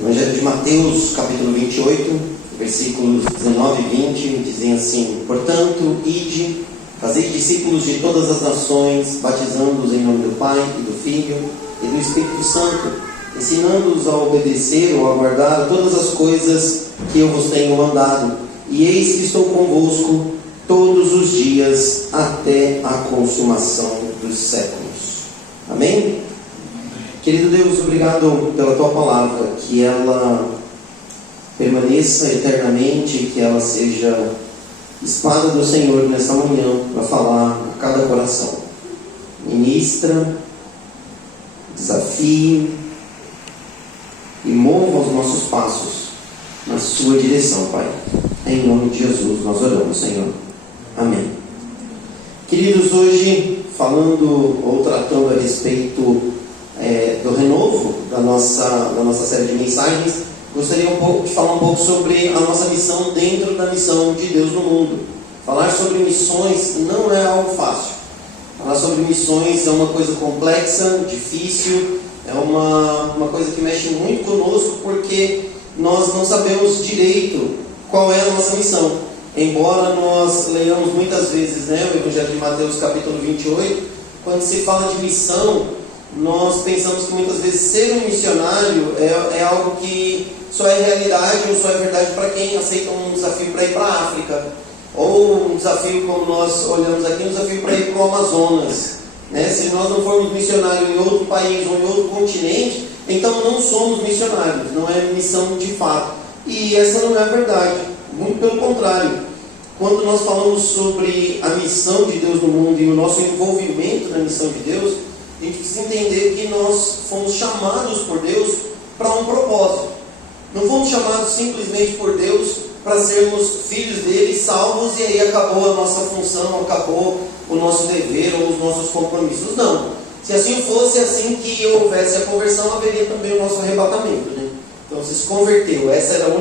Evangelho de Mateus, capítulo 28, versículos 19 e 20, dizem assim: Portanto, ide, fazei discípulos de todas as nações, batizando-os em nome do Pai, e do Filho, e do Espírito Santo, ensinando-os a obedecer ou a guardar todas as coisas que eu vos tenho mandado. E eis que estou convosco todos os dias, até a consumação dos séculos. Amém? Querido Deus, obrigado pela Tua palavra, que ela permaneça eternamente, que ela seja espada do Senhor nesta manhã, para falar a cada coração. Ministra, desafie e mova os nossos passos na Sua direção, Pai. Em nome de Jesus nós oramos, Senhor. Amém. Queridos, hoje falando ou tratando a respeito do renovo da nossa série de mensagens, gostaria de falar um pouco sobre a nossa missão dentro da missão de Deus no mundo. Falar sobre missões não é algo fácil. Falar sobre missões é uma coisa complexa, difícil, é uma coisa que mexe muito conosco, porque nós não sabemos direito qual é a nossa missão. Embora nós leiamos muitas vezes, o Evangelho de Mateus capítulo 28, quando se fala de missão, nós pensamos que muitas vezes ser um missionário é algo que só é realidade ou só é verdade para quem aceita um desafio para ir para a África, ou um desafio, como nós olhamos aqui, um desafio para ir para o Amazonas. Se nós não formos missionários em outro país ou em outro continente, então não somos missionários, não é missão de fato. E essa não é a verdade, muito pelo contrário. Quando nós falamos sobre a missão de Deus no mundo e o nosso envolvimento na missão de Deus, a gente precisa entender que nós fomos chamados por Deus para um propósito. Não fomos chamados simplesmente por Deus para sermos filhos dele, salvos, e aí acabou a nossa função, acabou o nosso dever ou os nossos compromissos. Não. Se assim fosse, assim que houvesse a conversão, haveria também o nosso arrebatamento, Então você se converteu, esse era o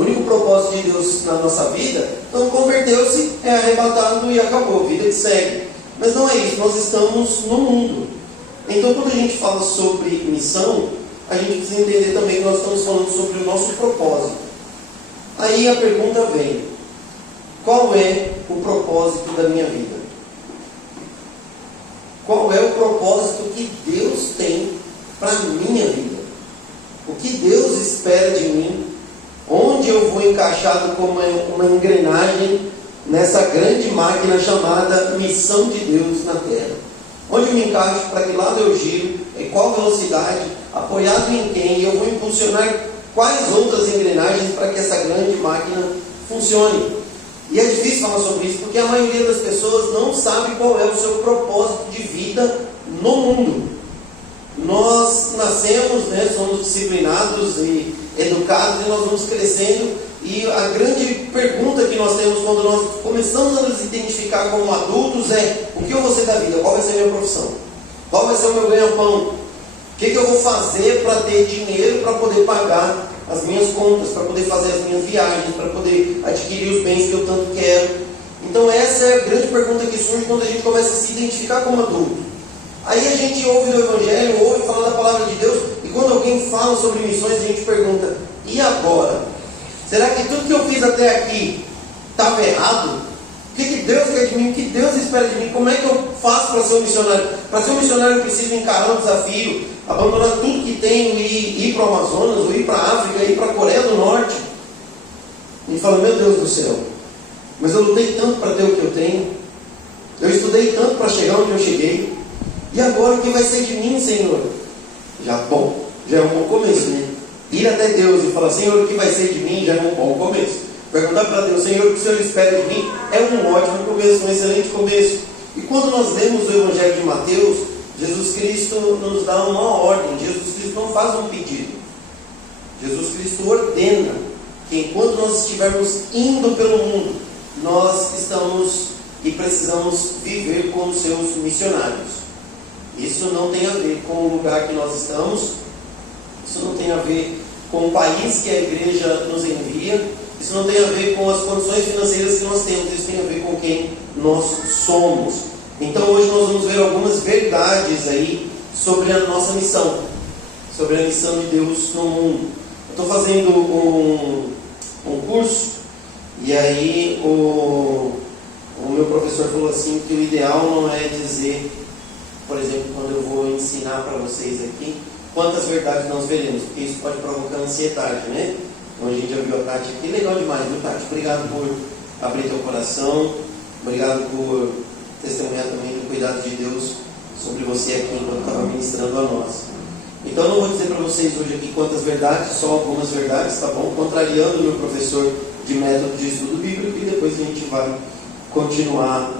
único propósito de Deus na nossa vida. Então converteu-se, é arrebatado e acabou, vida que segue. Mas não é isso, nós estamos no mundo. Então quando a gente fala sobre missão, a gente precisa entender também que nós estamos falando sobre o nosso propósito. Aí a pergunta vem: qual é o propósito da minha vida? Qual é o propósito que Deus tem para a minha vida? O que Deus espera de mim? Onde eu vou encaixado como uma engrenagem nessa grande máquina chamada missão de Deus na Terra? Onde eu me encaixo, para que lado eu giro, em qual velocidade, apoiado em quem, e eu vou impulsionar quais outras engrenagens para que essa grande máquina funcione? E é difícil falar sobre isso, porque a maioria das pessoas não sabe qual é o seu propósito de vida no mundo. Nós nascemos, somos disciplinados e educados, e nós vamos crescendo, e a grande pergunta que nós temos quando nós começamos a nos identificar como adultos é: o que eu vou ser da vida? Qual vai ser a minha profissão? Qual vai ser o meu ganha-pão? O que eu vou fazer para ter dinheiro para poder pagar as minhas contas, para poder fazer as minhas viagens, para poder adquirir os bens que eu tanto quero? Então essa é a grande pergunta que surge quando a gente começa a se identificar como adulto. Aí a gente ouve no Evangelho, ouve falar da palavra de Deus, e quando alguém fala sobre missões, a gente pergunta: e agora? Será que tudo que eu fiz até aqui estava errado? O que Deus quer de mim? O que Deus espera de mim? Como é que eu faço para ser um missionário? Para ser um missionário eu preciso encarar um desafio, abandonar tudo que tenho e ir para o Amazonas, ou ir para a África, ir para a Coreia do Norte. E fala: meu Deus do céu, mas eu lutei tanto para ter o que eu tenho, eu estudei tanto para chegar onde eu cheguei, e agora o que vai ser de mim, Senhor? Já é um bom começo, Ir até Deus e falar: Senhor, o que vai ser de mim? Já é um bom começo. Perguntar para Deus: Senhor, o que o Senhor espera de mim? É um ótimo começo, um excelente começo. E quando nós lemos o Evangelho de Mateus, Jesus Cristo nos dá uma ordem. Jesus Cristo não faz um pedido. Jesus Cristo ordena que enquanto nós estivermos indo pelo mundo, nós estamos e precisamos viver como seus missionários. Isso não tem a ver com o lugar que nós estamos, isso não tem a ver com o país que a igreja nos envia, isso não tem a ver com as condições financeiras que nós temos, isso tem a ver com quem nós somos. Então hoje nós vamos ver algumas verdades aí sobre a nossa missão, sobre a missão de Deus no mundo. estou fazendo um curso, e aí o meu professor falou assim que o ideal não é dizer, por exemplo, quando eu vou ensinar para vocês aqui, quantas verdades nós veremos, porque isso pode provocar ansiedade, né? Então a gente já viu a Tati aqui, legal demais, viu, Tati? Obrigado por abrir teu coração, obrigado por testemunhar também do cuidado de Deus sobre você aqui enquanto estava ministrando a nós. Então eu não vou dizer para vocês hoje aqui quantas verdades, só algumas verdades, tá bom? Contrariando o meu professor de método de estudo bíblico, e depois a gente vai continuar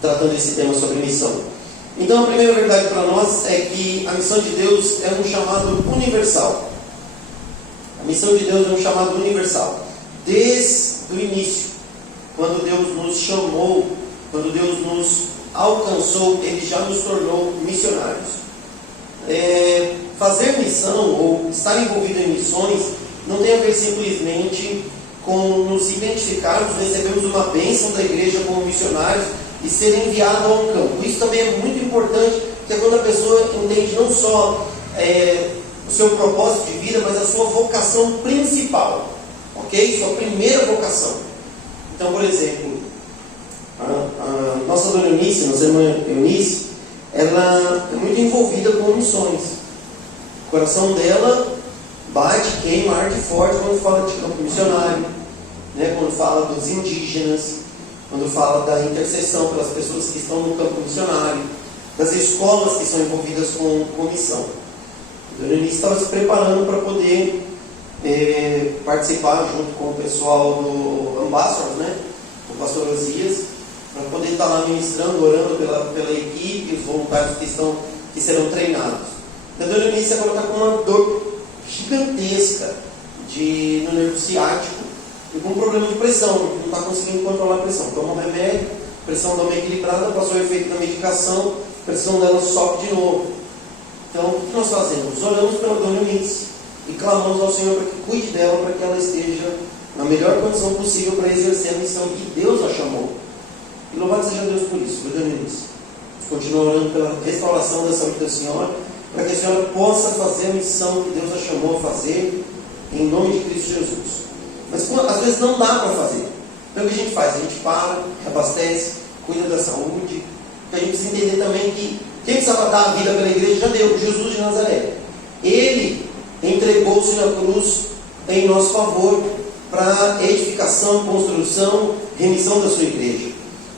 tratando esse tema sobre missão. Então a primeira verdade para nós é que a missão de Deus é um chamado universal. A missão de Deus é um chamado universal. Desde o início, quando Deus nos chamou, quando Deus nos alcançou, Ele já nos tornou missionários. Fazer missão ou estar envolvido em missões não tem a ver simplesmente com nos identificarmos, recebemos uma bênção da igreja como missionários e ser enviado a um campo. Isso também é muito importante, porque é quando a pessoa entende não só o seu propósito de vida, mas a sua vocação principal, ok? Sua primeira vocação. Então, por exemplo, a nossa dona Eunice, nossa irmã Eunice, ela é muito envolvida com missões. O coração dela bate, queima, arde forte quando fala de campo missionário, né? Quando fala dos indígenas, quando fala da intercessão pelas pessoas que estão no campo missionário, das escolas que são envolvidas com missão. A dona Eunice estava se preparando para poder participar junto com o pessoal do Ambassadors, né? O pastor Osias, para poder estar lá ministrando, orando pela equipe, os voluntários que serão treinados. A dona Eunice agora está com uma dor gigantesca no nervo ciático e com um problema de pressão, não está conseguindo controlar a pressão. Toma um remédio, a pressão dá uma equilibrada, passou o efeito da medicação, a pressão dela sobe de novo. Então, o que nós fazemos? Oramos pela dona Eunice e clamamos ao Senhor para que cuide dela, para que ela esteja na melhor condição possível para exercer a missão que Deus a chamou. E louvado seja Deus por isso, dona Eunice. Continua orando pela restauração da saúde da senhora, para que a senhora possa fazer a missão que Deus a chamou a fazer, em nome de Cristo Jesus. Mas às vezes não dá para fazer. Então o que a gente faz? A gente para, abastece, cuida da saúde. Porque a gente precisa entender também que quem precisava dar a vida pela igreja já deu, Jesus de Nazaré. Ele entregou-se na cruz em nosso favor para edificação, construção, remissão da sua igreja.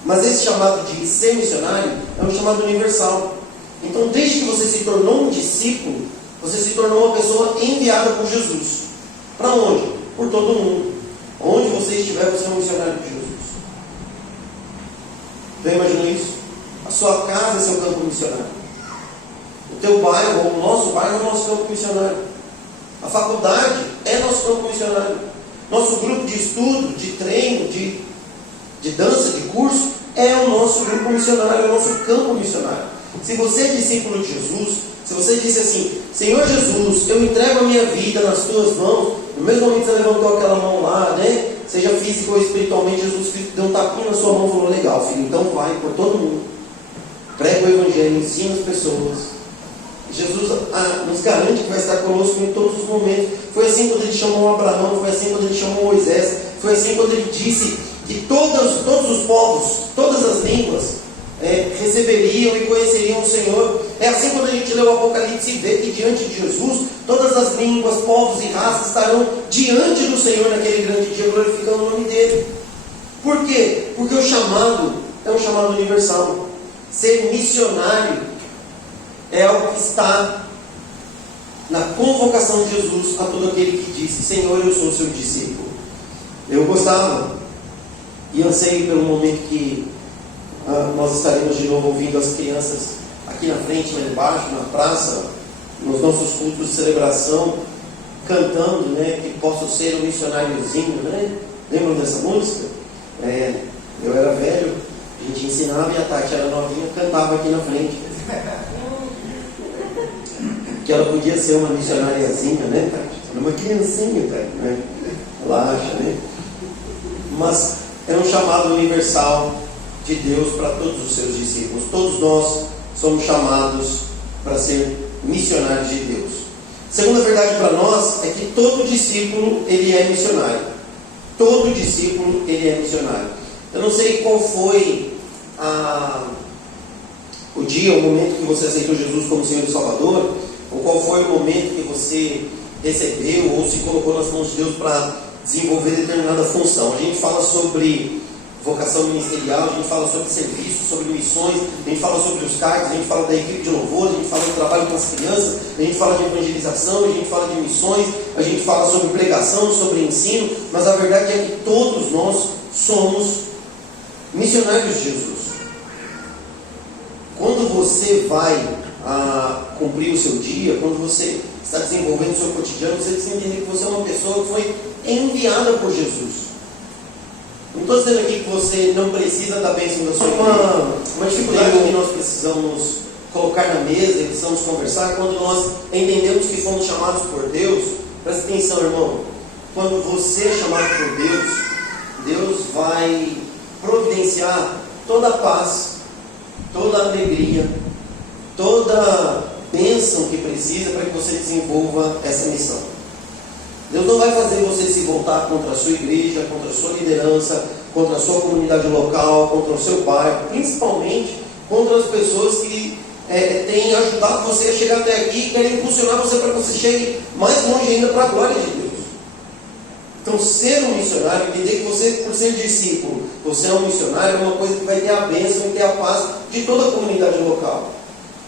Mas esse chamado de ser missionário é um chamado universal. Então, desde que você se tornou um discípulo, você se tornou uma pessoa enviada por Jesus. Para onde? Por todo mundo. Onde você estiver, você é um missionário de Jesus. Já imaginou isso? A sua casa é seu campo missionário. O teu bairro, ou o nosso bairro, é o nosso campo missionário. A faculdade é nosso campo missionário. Nosso grupo de estudo, de treino, de dança, de curso, é o nosso grupo missionário, é o nosso campo missionário. Se você é discípulo de Jesus, se você disse assim: Senhor Jesus, eu entrego a minha vida nas tuas mãos, no mesmo momento que você levantou aquela mão lá, né? Seja física ou espiritualmente, Jesus Cristo deu um tapinha na sua mão e falou: legal, filho, então vai por todo mundo, prega o evangelho, ensina as pessoas. Jesus nos garante que vai estar conosco em todos os momentos. Foi assim quando ele chamou Abraão, foi assim quando ele chamou Moisés, foi assim quando ele disse que todos os povos, todas as línguas receberiam e conheceriam o Senhor. É assim quando a gente lê o Apocalipse e vê que diante de Jesus, todas as línguas, povos e raças estarão diante do Senhor naquele grande dia, glorificando o nome dele. Por quê? Porque o chamado é um chamado universal. Ser missionário é algo que está na convocação de Jesus a todo aquele que disse: Senhor, eu sou seu discípulo. Eu gostava e anseio pelo momento que nós estaremos de novo ouvindo as crianças aqui na frente, lá embaixo, na praça, nos nossos cultos de celebração, cantando, né, que posso ser um missionáriozinho, né? Lembram dessa música? Eu era velho, a gente ensinava e a Tati era novinha, cantava aqui na frente. Que ela podia ser uma missionariazinha, né, Tati? Era uma criancinha, Tati, né? Relaxa, né? Mas é um chamado universal de Deus para todos os seus discípulos. Todos nós somos chamados para ser missionários de Deus. Segunda verdade para nós é que todo discípulo, ele é missionário. Todo discípulo, ele é missionário. Eu não sei qual foi o dia, o momento que você aceitou Jesus como Senhor e Salvador, ou qual foi o momento que você recebeu ou se colocou nas mãos de Deus para desenvolver determinada função. A gente fala sobre vocação ministerial, a gente fala sobre serviço, sobre missões, a gente fala sobre os cargos, a gente fala da equipe de louvor, a gente fala do trabalho com as crianças, a gente fala de evangelização, a gente fala de missões, a gente fala sobre pregação, sobre ensino, mas a verdade é que todos nós somos missionários de Jesus. Quando você vai cumprir o seu dia, quando você está desenvolvendo o seu cotidiano, você precisa entender que você é uma pessoa que foi enviada por Jesus. Não estou dizendo aqui que você não precisa da bênção da sua igreja. Uma dificuldade que nós precisamos colocar na mesa e precisamos conversar quando nós entendemos que fomos chamados por Deus. Presta atenção, irmão. Quando você é chamado por Deus, Deus vai providenciar toda a paz, toda a alegria, toda a bênção que precisa para que você desenvolva essa missão. Deus não vai fazer você se voltar contra a sua igreja, contra a sua liderança, contra a sua comunidade local, contra o seu bairro, principalmente contra as pessoas que têm ajudado você a chegar até aqui e querem impulsionar você para que você chegue mais longe ainda para a glória de Deus. Então, ser um missionário, entender que você, por ser discípulo, você é um missionário, é uma coisa que vai ter a bênção e ter a paz de toda a comunidade local.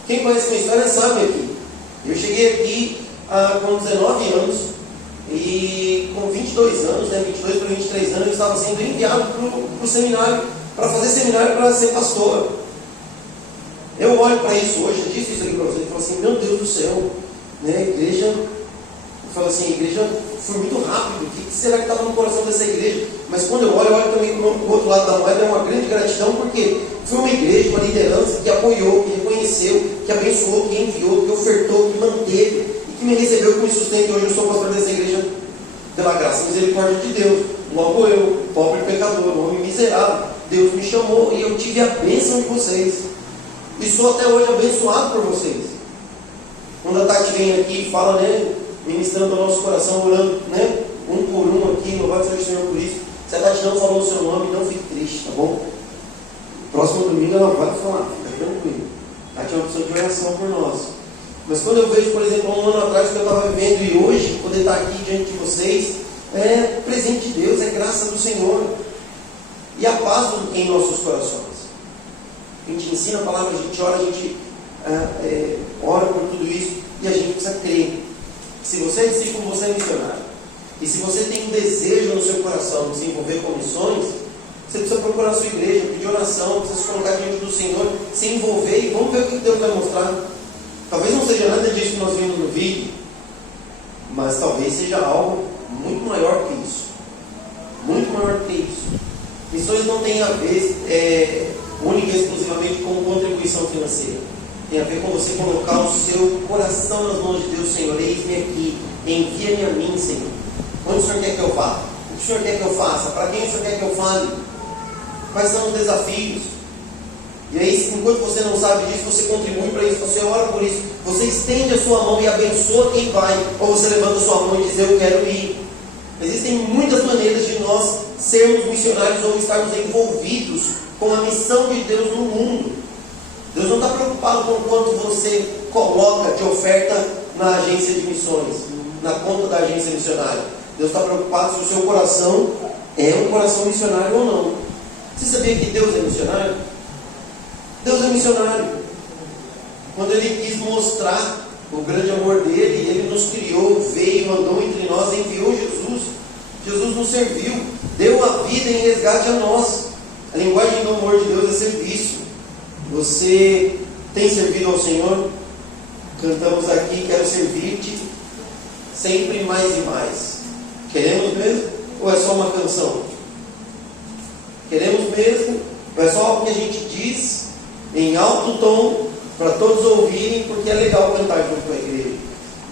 Quem conhece minha história sabe aqui. Eu cheguei aqui com 19 anos e com 22 anos, 22 para 23 anos, eu estava sendo enviado para o seminário, para fazer seminário para ser pastor. Eu olho para isso hoje, eu disse isso aqui para vocês, e falo assim, meu Deus do céu, né, a igreja, eu falo assim, a igreja foi muito rápido, o que será que estava no coração dessa igreja? Mas quando eu olho também para o outro lado da moeda, é uma grande gratidão, porque foi uma igreja, uma liderança que apoiou, que reconheceu, que abençoou, que enviou, que ofertou, que manteve, e que me recebeu, que me sustenta, e hoje eu sou pastor dessa igreja pela graça e misericórdia de Deus. Logo eu, pobre pecador, homem miserável, Deus me chamou e eu tive a bênção de vocês. E sou até hoje abençoado por vocês. Quando a Tati vem aqui e fala, né, ministrando ao nosso coração, orando, né, um por um aqui, louvado seja o Senhor por isso. Se a Tati não falou o seu nome, não fique triste, tá bom? Próximo domingo ela vai falar, fica tranquilo. A Tati é uma pessoa de oração por nós. Mas quando eu vejo, por exemplo, um ano atrás que eu estava vivendo e hoje, poder estar aqui diante de vocês, é presente de Deus, é graça do Senhor. E a paz em nossos corações. A gente ensina a palavra, a gente ora, a gente ora por tudo isso e a gente precisa crer. Se você é discípulo, você é missionário. E se você tem um desejo no seu coração de se envolver com missões, você precisa procurar a sua igreja, pedir oração, precisa se colocar diante do Senhor, se envolver e vamos ver o que Deus vai mostrar. Talvez não seja nada disso que nós vimos no vídeo, mas talvez seja algo muito maior que isso. Muito maior que isso. Missões não tem a ver única e exclusivamente com contribuição financeira. Tem a ver com você colocar o seu coração nas mãos de Deus. Senhor, eis-me aqui, envia-me a mim, Senhor. Onde o Senhor quer que eu vá? O que o Senhor quer que eu faça? Para quem o Senhor quer que eu fale? Quais são os desafios? E aí, enquanto você não sabe disso, você contribui para isso, você ora por isso, você estende a sua mão e abençoa quem vai, ou você levanta a sua mão e diz, eu quero ir. Existem muitas maneiras de nós sermos missionários ou estarmos envolvidos com a missão de Deus no mundo. Deus não está preocupado com quanto você coloca de oferta na agência de missões, na conta da agência missionária. Deus está preocupado se o seu coração é um coração missionário ou não. Você sabia que Deus é missionário? Deus é missionário. Quando Ele quis mostrar o grande amor dele, Ele nos criou, veio, andou entre nós, enviou Jesus. Jesus nos serviu, deu a vida em resgate a nós. A linguagem do amor de Deus é serviço. Você tem servido ao Senhor? Cantamos aqui, quero servir-te sempre mais e mais. Queremos mesmo? Ou é só uma canção? Queremos mesmo? Ou é só algo que a gente diz em alto tom para todos ouvirem, porque é legal cantar junto com a igreja?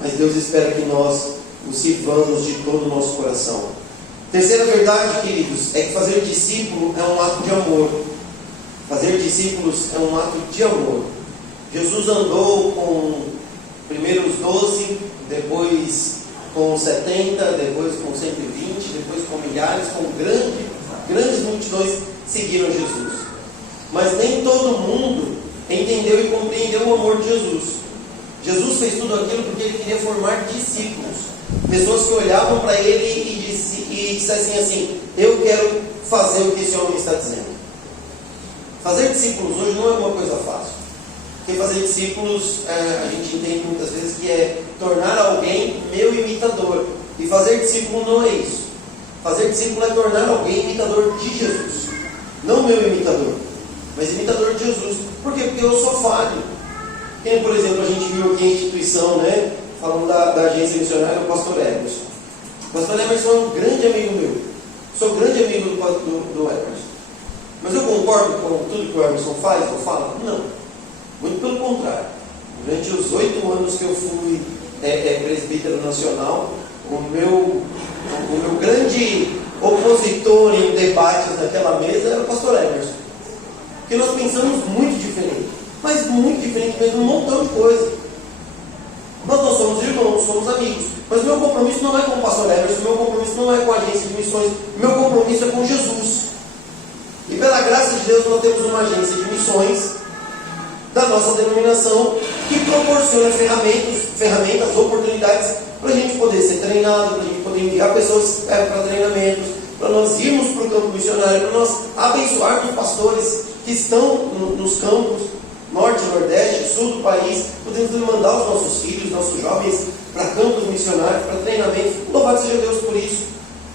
Mas Deus espera que nós o sirvamos de todo o nosso coração. Terceira verdade, queridos, é que fazer discípulo é um ato de amor. Fazer discípulos é um ato de amor. Jesus andou com Primeiro os 12, depois com 70, depois com 120, depois com milhares, com grandes multidões seguiram Jesus. Mas nem todo mundo entendeu e compreendeu o amor de Jesus. Jesus fez tudo aquilo porque Ele queria formar discípulos. Pessoas que olhavam para Ele e dissessem assim: eu quero fazer o que esse homem está dizendo. Fazer discípulos hoje não é uma coisa fácil. Porque fazer discípulos, a gente entende muitas vezes que é tornar alguém meu imitador. E fazer discípulo não é isso. Fazer discípulo é tornar alguém imitador de Jesus. Não meu imitador, mas imitador de Jesus. Por quê? Porque eu sou falho. Tem, por exemplo, a gente viu aqui a instituição, né? Falando da agência missionária, o pastor Emerson. O pastor Emerson é um grande amigo meu. Sou grande amigo do Emerson. Mas eu concordo com tudo que o Emerson faz ou fala? Não. Muito pelo contrário. Durante os 8 anos que eu fui presbítero nacional, o meu grande opositor em debates naquela mesa era o pastor Emerson. Porque nós pensamos muito diferente. Mas muito diferente mesmo, um montão de coisa. Nós não somos irmãos, somos amigos. Mas o meu compromisso não é com o pastor Emerson, o meu compromisso não é com a agência de missões, o meu compromisso é com Jesus. E pela graça de Deus nós temos uma agência de missões da nossa denominação que proporciona ferramentas, oportunidades para a gente poder ser treinado, para a gente poder enviar pessoas para treinamentos, para nós irmos para o campo missionário, para nós abençoarmos pastores que estão nos campos norte, nordeste, sul do país. Podemos mandar os nossos filhos, nossos jovens para campos missionários, para treinamentos. Louvado seja Deus por isso.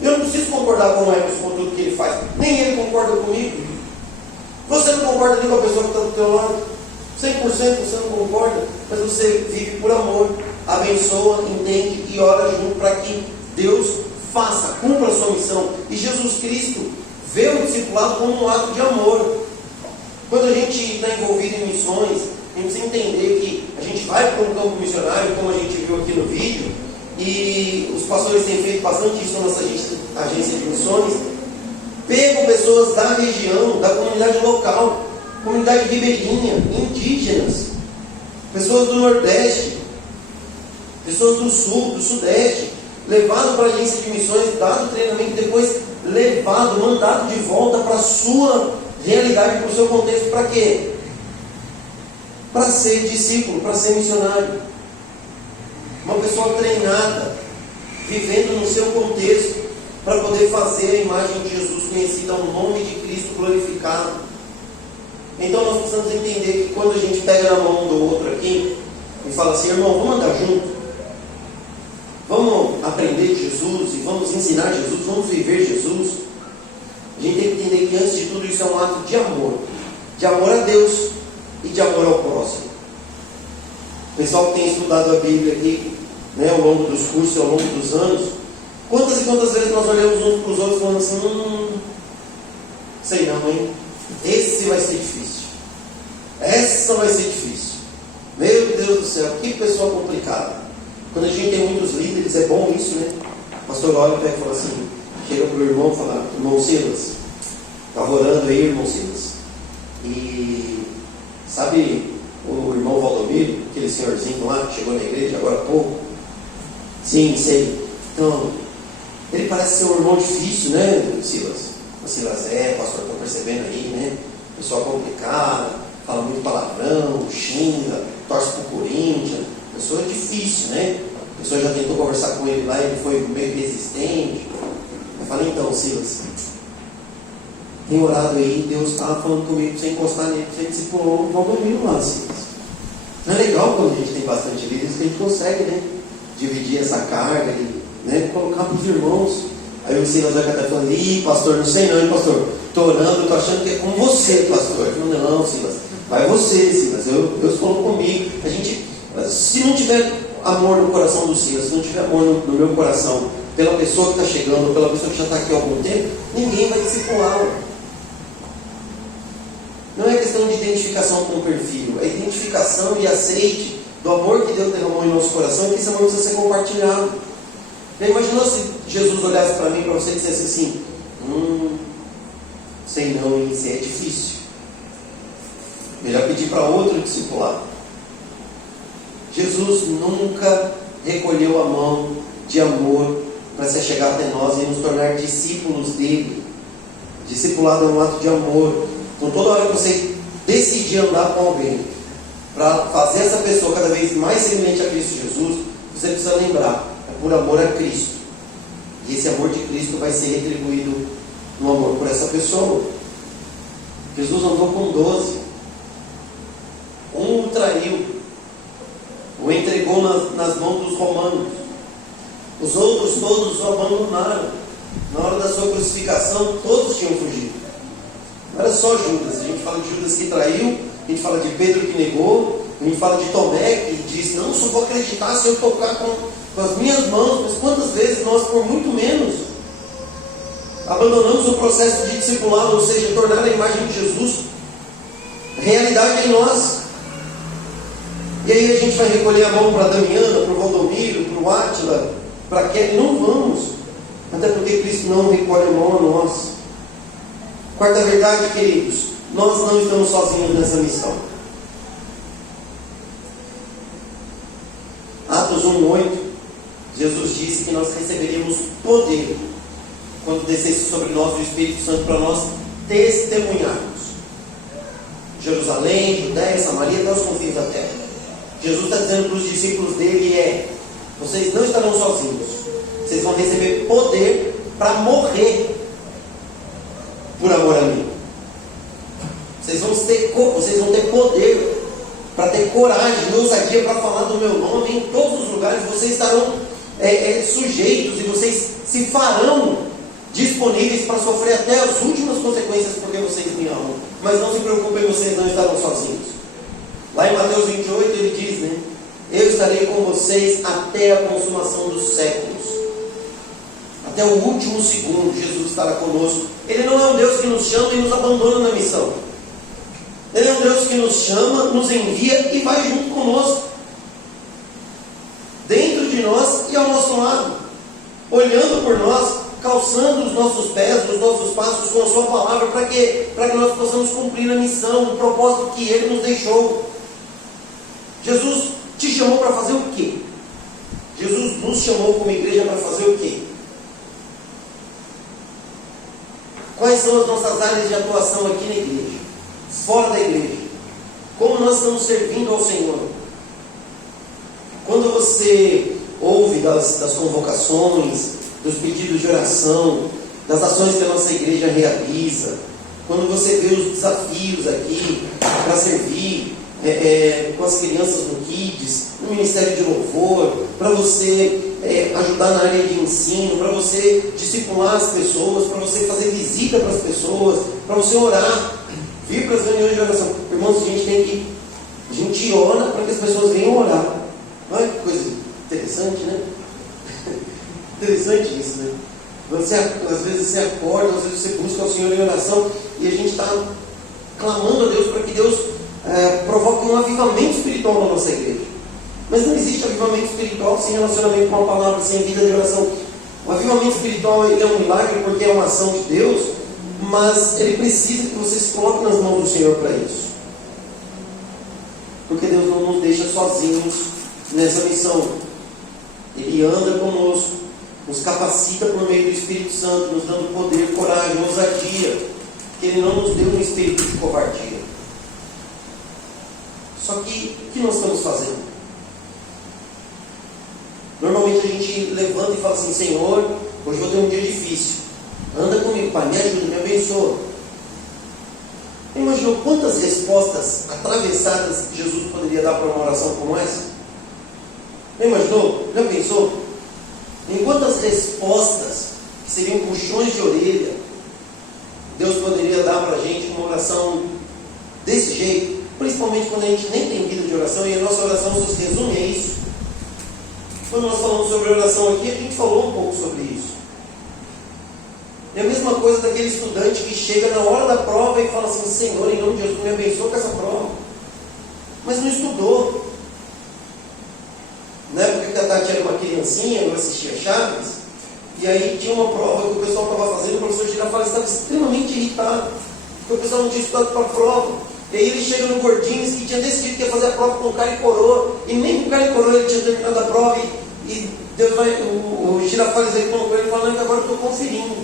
Eu não preciso concordar com o Emerson com tudo que ele faz, nem ele concorda comigo. Você não concorda nem com a pessoa que está do teu lado, 100% você não concorda, mas você vive por amor, abençoa, entende e ora junto para que Deus faça, cumpra a sua missão. E Jesus Cristo vê o discipulado como um ato de amor. Quando a gente está envolvido em missões, a gente precisa entender que a gente vai para um campo missionário, como a gente viu aqui no vídeo, e os pastores têm feito bastante isso na nossa agência de missões. Pegam pessoas da região, da comunidade local, comunidade ribeirinha, indígenas, pessoas do Nordeste, pessoas do Sul, do Sudeste, levado para a agência de missões, dado treinamento, depois levado, mandado de volta para a sua realidade, para o seu contexto. Para quê? Para ser discípulo, para ser missionário. Uma pessoa treinada, vivendo no seu contexto, para poder fazer a imagem de Jesus conhecida, o nome de Cristo glorificado. Então nós precisamos entender que quando a gente pega na mão do outro aqui e fala assim: irmão, vamos andar junto, vamos aprender de Jesus e vamos ensinar Jesus, vamos viver Jesus. A gente tem que entender que antes de tudo isso é um ato de amor a Deus e de amor ao próximo. O pessoal que tem estudado a Bíblia aqui, né, ao longo dos cursos, ao longo dos anos, quantas e quantas vezes nós olhamos uns para os outros falando assim: sei não, hein? Esse vai ser difícil. Essa vai ser difícil. Meu Deus do céu, que pessoa complicada. Quando a gente tem muitos líderes, é bom isso, né? O pastor olha e fala assim, chega para o irmão e fala: irmão Silas, estava orando aí, irmão Silas. E sabe o irmão Valdomiro, aquele senhorzinho lá que chegou na igreja agora há pouco? Sim, sei. Então, ele parece ser um irmão difícil, né, Silas? O Silas pastor, estou percebendo aí, né? Pessoa complicada, fala muito palavrão, xinga, torce para o Corinthians. Pessoa difícil, né? A pessoa já tentou conversar com ele lá, ele foi meio resistente. Eu falei: então, Silas, tem orado aí, Deus estava falando comigo para você encostar nele, para você discipular o Valdomiro lá, Silas. Não é legal quando a gente tem bastante líderes que a gente consegue, né? Dividir essa carga e, né, colocar para os irmãos. Aí o Silas vai cantar falando: ih, pastor, não sei não, hein, pastor? Estou orando, estou achando que é com você, pastor. Eu falei: não, Silas, vai você, Silas. Deus falou comigo. A gente, se não tiver amor no coração do Silas, se não tiver amor no meu coração, pela pessoa que está chegando, ou pela pessoa que já está aqui há algum tempo, ninguém vai discipular. Não é questão de identificação com o perfil, é identificação e aceite do amor que Deus derramou em nosso coração, e que esse amor precisa ser compartilhado. Já imaginou se Jesus olhasse para mim, para você, e dissesse assim: sei não, isso é difícil. Melhor pedir para outro discipular. Jesus nunca recolheu a mão de amor para se chegar até nós e nos tornar discípulos dele. Discipulado é um ato de amor. Então toda hora que você decidir andar com alguém para fazer essa pessoa cada vez mais semelhante a Cristo Jesus, você precisa lembrar, é por amor a Cristo. E esse amor de Cristo vai ser retribuído no amor por essa pessoa. Jesus andou com 12. Um o traiu, o entregou nas mãos dos romanos. Os outros todos o abandonaram. Na hora da sua crucificação, todos tinham fugido. Não era só Judas. A gente fala de Judas que traiu, a gente fala de Pedro que negou, a gente fala de Tomé que disse: não, só vou acreditar se eu tocar com as minhas mãos. Mas quantas vezes nós, por muito menos, abandonamos o processo de discipulado, ou seja, tornar a imagem de Jesus realidade em nós. E aí a gente vai recolher a mão para a Damiana, para o Valdomiro, para o Átila, para a Kelly? Não vamos. Até porque Cristo não recolhe a mão a nós. Quarta verdade, queridos: nós não estamos sozinhos nessa missão. Atos 1:8, Jesus disse que nós receberíamos poder quando descesse sobre nós o Espírito Santo para nós testemunharmos. Jerusalém, Judéia, Samaria, até os confins da terra. Jesus está dizendo para os discípulos dele: vocês não estarão sozinhos. Vocês vão receber poder para morrer por amor a mim. Vocês vão ter poder para ter coragem e ousadia para falar do meu nome em todos os lugares. Vocês estarão sujeitos e vocês se farão disponíveis para sofrer até as últimas consequências porque vocês me amam. Mas não se preocupem, vocês não estarão sozinhos. Lá em Mateus 28 ele diz, eu estarei com vocês até a consumação dos séculos. Até o último segundo Jesus estará conosco. Ele não é um Deus que nos chama e nos abandona na missão. Ele é um Deus que nos chama, nos envia e vai junto conosco, dentro de nós e ao nosso lado, olhando por nós, calçando os nossos pés, os nossos passos com a sua palavra, para que nós possamos cumprir a missão, o propósito que Ele nos deixou. Jesus te chamou para fazer o quê? Jesus nos chamou como igreja para fazer o quê? Quais são as nossas áreas de atuação aqui na igreja? Fora da igreja? Como nós estamos servindo ao Senhor? Quando você ouve das convocações, dos pedidos de oração, das ações que a nossa igreja realiza, quando você vê os desafios aqui para servir com as crianças no Kids, no Ministério de Louvor, para você ajudar na área de ensino, para você discipular as pessoas, para você fazer visita para as pessoas, para você orar, vir para as reuniões de oração. Irmãos, a gente ora para que as pessoas venham orar. Olha que coisa interessante, né? Interessante isso, né? Às vezes você acorda, às vezes você busca o Senhor em oração e a gente está clamando a Deus para que Deus provoque um avivamento espiritual na nossa igreja. Mas não existe avivamento espiritual sem relacionamento com a palavra, sem vida de oração. O avivamento espiritual ele é um milagre porque é uma ação de Deus, mas ele precisa que você se coloque nas mãos do Senhor para isso. Porque Deus não nos deixa sozinhos nessa missão. Ele anda conosco, nos capacita por meio do Espírito Santo, nos dando poder, coragem, ousadia, que Ele não nos deu um espírito de covardia. Só que, o que nós estamos fazendo? Normalmente a gente levanta e fala assim: Senhor, hoje eu vou ter um dia difícil, anda comigo, Pai, me ajuda, me abençoa. Você imaginou quantas respostas atravessadas Jesus poderia dar para uma oração como essa? Você imaginou? Já pensou? Em quantas respostas, que seriam puxões de orelha, Deus poderia dar para a gente uma oração desse jeito? Principalmente quando a gente nem tem vida de oração e a nossa oração se resume a isso. Quando nós falamos sobre oração aqui, a gente falou um pouco sobre isso. É a mesma coisa daquele estudante que chega na hora da prova e fala assim: Senhor, em nome de Jesus, me abençoa com essa prova. Mas não estudou. Na época que a Tati era uma criancinha, eu assistia Chaves, e aí tinha uma prova que o pessoal estava fazendo, o professor Girafales estava extremamente irritado, porque o pessoal não tinha estudado para a prova. E aí ele chega no Gordinhos, que tinha decidido que ia fazer a prova com o cara e coroa, e nem com o cara e coroa ele tinha terminado a prova, e Deus vai, o Girafales aí colocou ele falando que agora eu estou conferindo.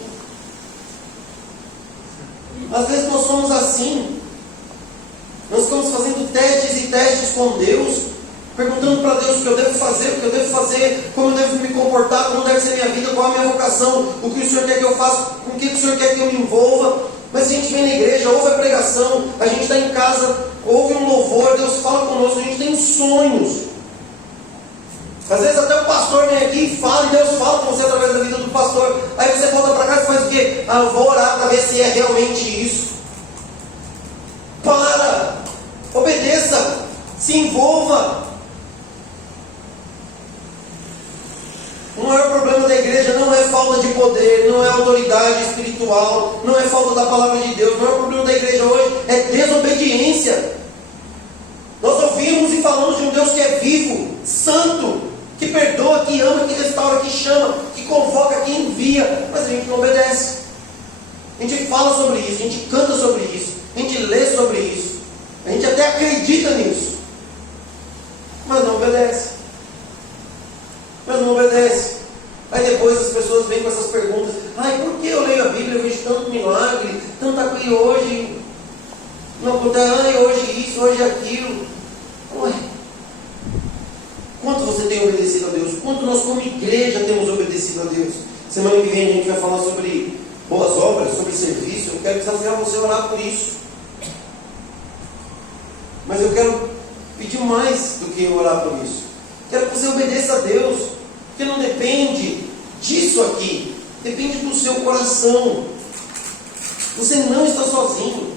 Às vezes nós somos assim, nós estamos fazendo testes e testes com Deus, perguntando para Deus o que eu devo fazer, como eu devo me comportar, como deve ser minha vida, qual a minha vocação, o que o Senhor quer que eu faça, com o que o Senhor quer que eu me envolva. Mas se a gente vem na igreja, ouve a pregação, a gente está em casa, ouve um louvor, Deus fala conosco, a gente tem sonhos. Às vezes até o pastor vem aqui e fala, e Deus fala com você através da vida do pastor. Aí você volta para casa e faz o quê? Ah, eu vou orar para ver se é realmente isso. Para! Obedeça! Se envolva! O maior problema da igreja não é falta de poder, não é autoridade espiritual, não é falta da palavra de Deus. O maior problema da igreja hoje é desobediência. Nós ouvimos e falamos de um Deus que é vivo, santo, que perdoa, que ama, que restaura, que chama, que convoca, que envia, mas a gente não obedece. A gente fala sobre isso, a gente canta sobre isso, a gente lê sobre isso, a gente até acredita nisso, mas não obedece. Aí depois as pessoas vêm com essas perguntas: ai, por que eu leio a Bíblia, eu vejo tanto milagre, tanta coisa, e hoje não acontece, ai, hoje isso, hoje aquilo. Ué, quanto você tem obedecido a Deus? Quanto nós como igreja temos obedecido a Deus? Semana que vem a gente vai falar sobre boas obras, sobre serviço. Eu quero desafiar você a orar por isso. Mas eu quero pedir mais do que orar por isso. Quero que você obedeça a Deus, porque não depende disso aqui, depende do seu coração. Você não está sozinho.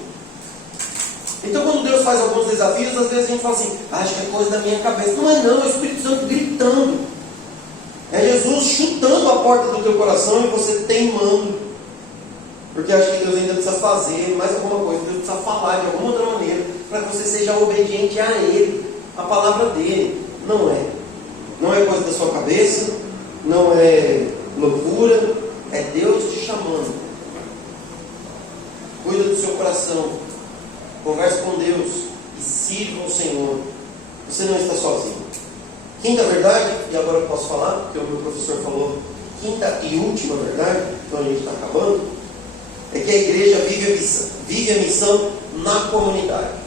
Então quando Deus faz alguns desafios, às vezes a gente fala assim: acho que é coisa da minha cabeça. Não é não, é o Espírito Santo gritando. É Jesus chutando a porta do teu coração e você teimando, porque acha que Deus ainda precisa fazer mais alguma coisa, Deus precisa falar de alguma outra maneira para que você seja obediente a Ele, a palavra dele. Não é coisa da sua cabeça, não é loucura, é Deus te chamando. Cuida do seu coração, converse com Deus e sirva o Senhor. Você não está sozinho. Quinta verdade, e agora eu posso falar, porque o meu professor falou quinta e última verdade, então a gente está acabando, é que a igreja vive a missão na comunidade.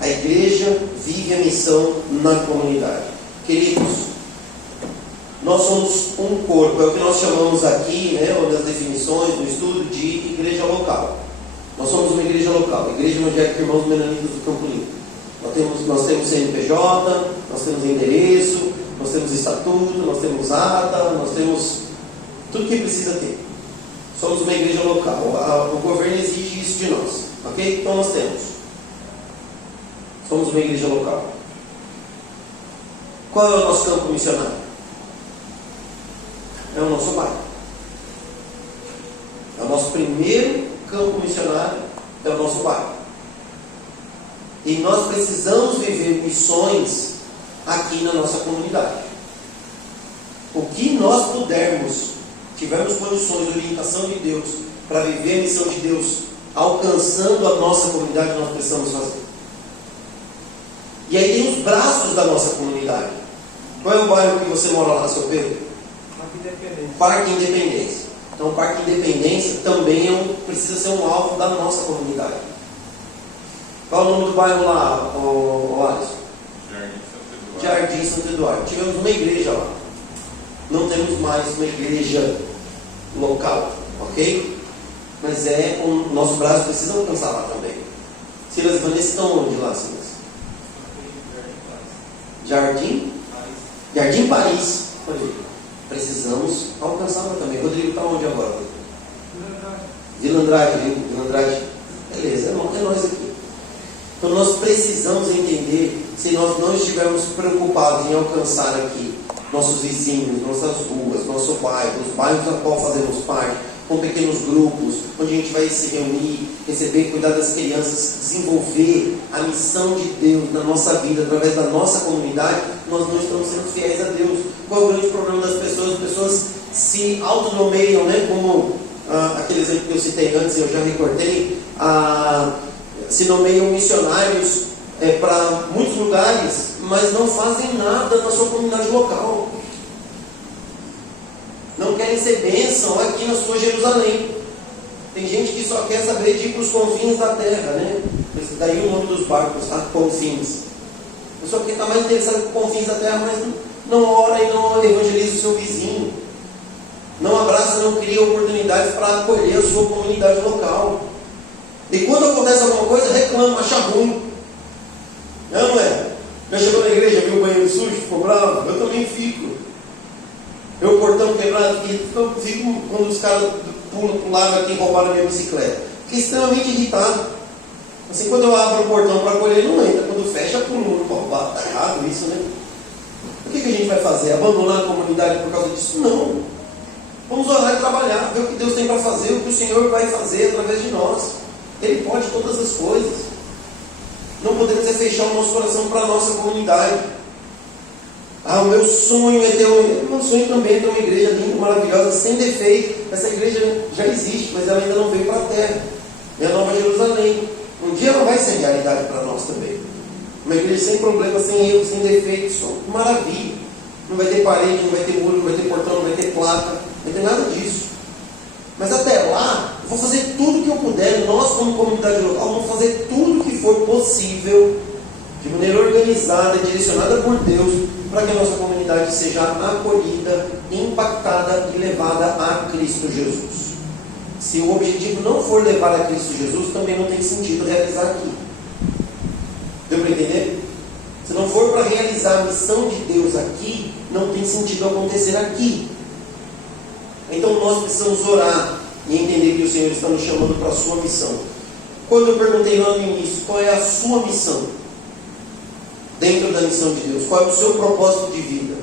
A igreja vive a missão na comunidade. Queridos, nós somos um corpo, é o que nós chamamos aqui, ou nas definições, no estudo, de igreja local. Nós somos uma igreja local, Igreja Evangélica Irmãos Menonitas do Campo Limpo. Nós temos CNPJ, nós temos endereço, nós temos estatuto, nós temos ata, nós temos tudo que precisa ter. Somos uma igreja local, o governo exige isso de nós, ok? Então nós temos. Somos uma igreja local. Qual é o nosso campo missionário? É o nosso bairro. É o nosso primeiro campo missionário, é o nosso bairro. E nós precisamos viver missões aqui na nossa comunidade. O que nós pudermos, tivermos condições de orientação de Deus para viver a missão de Deus, alcançando a nossa comunidade, nós precisamos fazer. E aí tem os braços da nossa comunidade. Qual é o bairro que você mora lá, seu Pedro? Parque Independência. Então o Parque Independência também precisa ser um alvo da nossa comunidade. Qual é o nome do bairro lá, Alisson? Jardim Santo Eduardo. Tivemos uma igreja lá. Não temos mais uma igreja local, ok? Mas o nosso braço precisa alcançar lá também. Silas e Vanessa estão onde lá, Silas? Jardim Paris. Precisamos alcançar lá também. Rodrigo está onde agora? Vila Andrade. Beleza, é nós aqui. Então nós precisamos entender, se nós não estivermos preocupados em alcançar aqui nossos vizinhos, nossas ruas, nosso bairro, os bairros da qual fazemos parte, com pequenos grupos, onde a gente vai se reunir, receber, cuidar das crianças, desenvolver a missão de Deus na nossa vida, através da nossa comunidade, nós não estamos sendo fiéis a Deus. Qual é o grande problema das pessoas? As pessoas se autonomeiam, como aquele exemplo que eu citei antes, eu já recortei, se nomeiam missionários para muitos lugares, mas não fazem nada na sua comunidade local. Não querem ser bênção aqui na sua Jerusalém. Tem gente que só quer saber de ir para os confins da terra, né? Daí o nome dos barcos, confins. A pessoa que está mais interessada com confins da terra, mas não ora e não evangeliza o seu vizinho. Não abraça, não cria oportunidades para acolher a sua comunidade local. E quando acontece alguma coisa, reclama, acha ruim. Não é? Já chegou na igreja, viu o banheiro sujo, ficou bravo? Eu também fico. Eu, o portão quebrado, fico quando os caras pularam aqui e roubaram a minha bicicleta. Fiquei extremamente irritado. Assim, quando eu abro o portão para acolher, ele não entra. Quando fecha, pula para roubar. Está errado isso, né? O que a gente vai fazer? Abandonar a comunidade por causa disso? Não. Vamos orar e trabalhar, ver o que Deus tem para fazer, o que o Senhor vai fazer através de nós. Ele pode todas as coisas. Não podemos fechar o nosso coração para a nossa comunidade. O meu sonho é meu sonho também é ter uma igreja linda, maravilhosa, sem defeito. Essa igreja já existe, mas ela ainda não veio para a terra. É a Nova Jerusalém. Um dia ela vai ser realidade para nós também. Uma igreja sem problema, sem erro, sem defeito, só maravilha. Não vai ter parede, não vai ter muro, não vai ter portão, não vai ter placa, não vai ter nada disso. Mas até lá, eu vou fazer tudo que eu puder, nós como comunidade local, vamos fazer tudo que for possível, de maneira organizada, direcionada por Deus, para que a nossa comunidade seja acolhida, impactada e levada a Cristo Jesus. Se o objetivo não for levar a Cristo Jesus, também não tem sentido realizar aqui. Deu para entender? Se não for para realizar a missão de Deus aqui, não tem sentido acontecer aqui. Então nós precisamos orar e entender que o Senhor está nos chamando para a sua missão. Quando eu perguntei lá no início, qual é a sua missão? Dentro da missão de Deus, qual é o seu propósito de vida?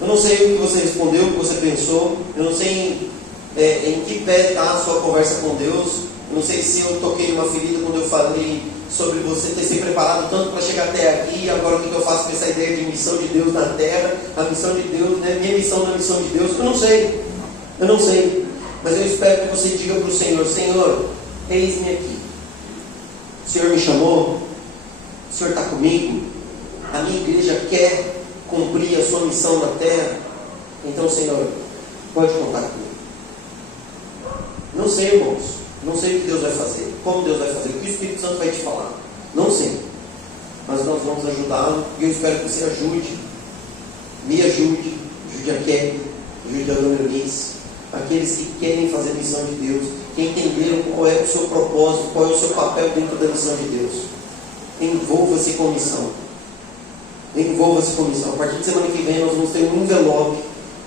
Eu não sei o que você respondeu, o que você pensou. Eu não sei em que pé está a sua conversa com Deus. Eu não sei se eu toquei uma ferida quando eu falei sobre você ter se preparado tanto para chegar até aqui. Agora o que eu faço com essa ideia de missão de Deus na terra? A missão de Deus, né? Minha missão na missão de Deus. Eu não sei. Mas eu espero que você diga para o Senhor: Senhor, eis-me aqui. O Senhor me chamou, o Senhor está comigo, a minha igreja quer cumprir a sua missão na terra. Então, Senhor, pode contar comigo. Não sei, irmãos, não sei o que Deus vai fazer, como Deus vai fazer, o que o Espírito Santo vai te falar, não sei, mas nós vamos ajudá-lo e eu espero que você me ajude a Kelly, ajude a Dona Eunice, aqueles que querem fazer a missão de Deus, que entenderam qual é o seu propósito, qual é o seu papel dentro da missão de Deus. Envolva-se com missão. A partir de semana que vem nós vamos ter um envelope,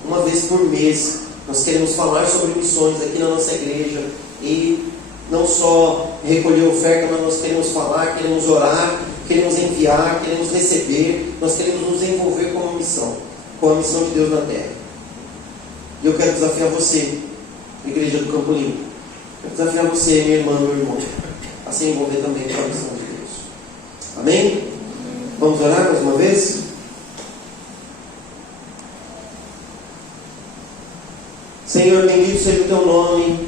uma vez por mês. Nós queremos falar sobre missões aqui na nossa igreja. E não só recolher oferta, mas nós queremos falar, queremos orar, queremos enviar, queremos receber. Nós queremos nos envolver com a missão de Deus na terra. E eu quero desafiar você, Igreja do Campo Limpo. Quero desafiar você, minha irmã, meu irmão, a se envolver também com a missão de Deus. Amém? Vamos orar mais uma vez? Senhor, bendito seja o teu nome,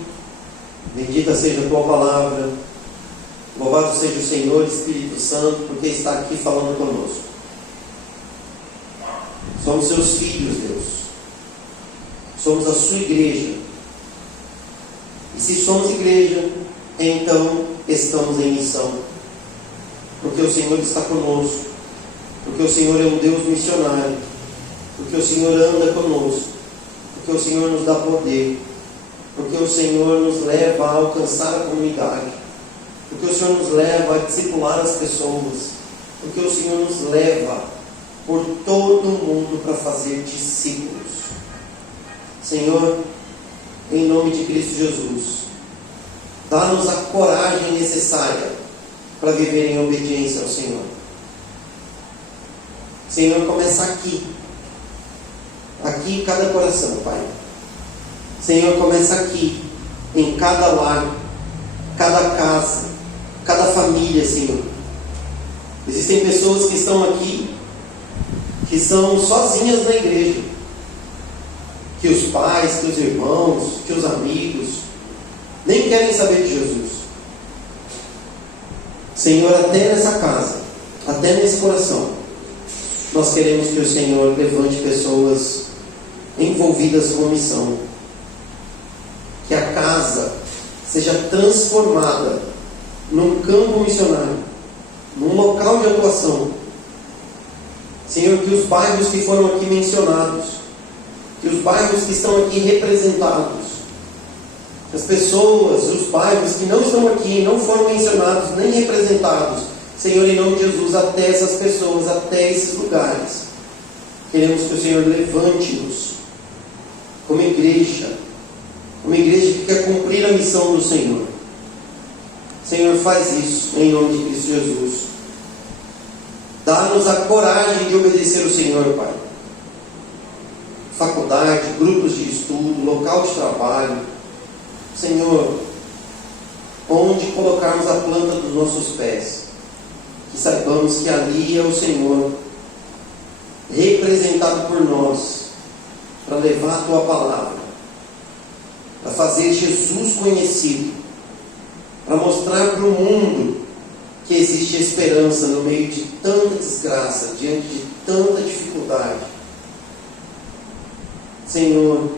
bendita seja a tua palavra, louvado seja o Senhor Espírito Santo, porque está aqui falando conosco. Somos seus filhos, Deus. Somos a sua igreja. E se somos igreja, então estamos em missão. Porque o Senhor está conosco. Porque o Senhor é um Deus missionário. Porque o Senhor anda conosco. Porque o Senhor nos dá poder. Porque o Senhor nos leva a alcançar a comunidade. Porque o Senhor nos leva a discipular as pessoas. Porque o Senhor nos leva por todo o mundo para fazer discípulos. Senhor, em nome de Cristo Jesus, dá-nos a coragem necessária para viver em obediência ao Senhor. Senhor, começa aqui em cada coração, Pai. Senhor, começa aqui, em cada lar, cada casa, cada família, Senhor. Existem pessoas que estão aqui, que são sozinhas na igreja, que os pais, que os irmãos, que os amigos nem querem saber de Jesus. Senhor, até nessa casa, até nesse coração, nós queremos que o Senhor levante pessoas envolvidas com missão. Que a casa seja transformada num campo missionário, num local de atuação. Senhor, que os bairros que foram aqui mencionados, que os bairros que estão aqui representados, as pessoas, os bairros que não estão aqui, não foram mencionados nem representados, Senhor, em nome de Jesus, até essas pessoas, até esses lugares, queremos que o Senhor levante-nos como igreja que quer cumprir a missão do Senhor. Senhor, faz isso em nome de Cristo Jesus. Dá-nos a coragem de obedecer o Senhor, Pai. Faculdade, grupos de estudo, local de trabalho. Senhor, onde colocarmos a planta dos nossos pés, que saibamos que ali é o Senhor, representado por nós, para levar a Tua palavra, para fazer Jesus conhecido, para mostrar para o mundo que existe esperança no meio de tanta desgraça, diante de tanta dificuldade. Senhor,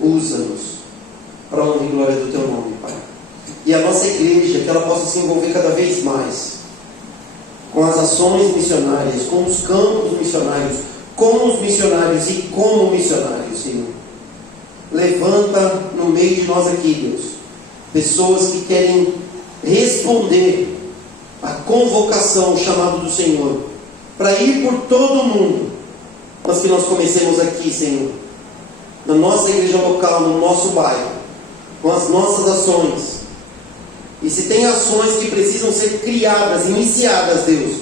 usa-nos para a honra e glória do Teu nome, Pai. E a nossa igreja, que ela possa se envolver cada vez mais com as ações missionárias, com os campos missionários, com os missionários e como missionários, Senhor. Levanta no meio de nós aqui, Deus, pessoas que querem responder à convocação, o chamado do Senhor, para ir por todo o mundo, mas que nós comecemos aqui, Senhor, na nossa igreja local, no nosso bairro, com as nossas ações. E se tem ações que precisam ser criadas, iniciadas, Deus,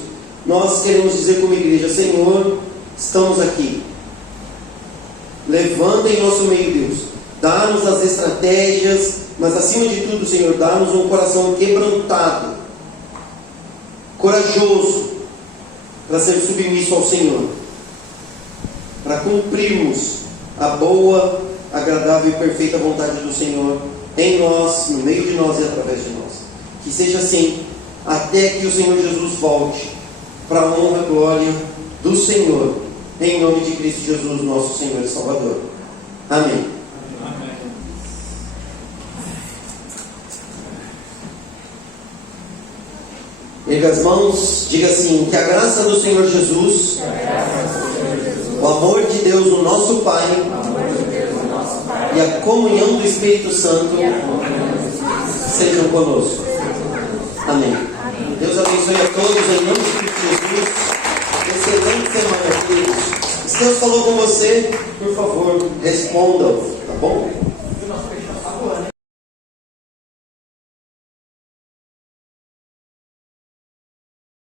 nós queremos dizer como igreja: Senhor, estamos aqui. Levanta em nosso meio, Deus. Dá-nos as estratégias, mas acima de tudo, Senhor, dá-nos um coração quebrantado, corajoso, para ser submisso ao Senhor, para cumprirmos a boa, agradável e perfeita vontade do Senhor em nós, no meio de nós e através de nós. Que seja assim até que o Senhor Jesus volte, para a honra e glória do Senhor, em nome de Cristo Jesus, nosso Senhor e Salvador. Amém. Amém. Erga as mãos, diga assim: que a graça do Senhor Jesus, o amor de Deus, o nosso Pai, e a comunhão do Espírito Santo sejam conosco. Amém. Deus abençoe a todos em nome de Cristo Jesus. Excelente semana, queridos. Se Deus falou com você, por favor, responda, tá bom?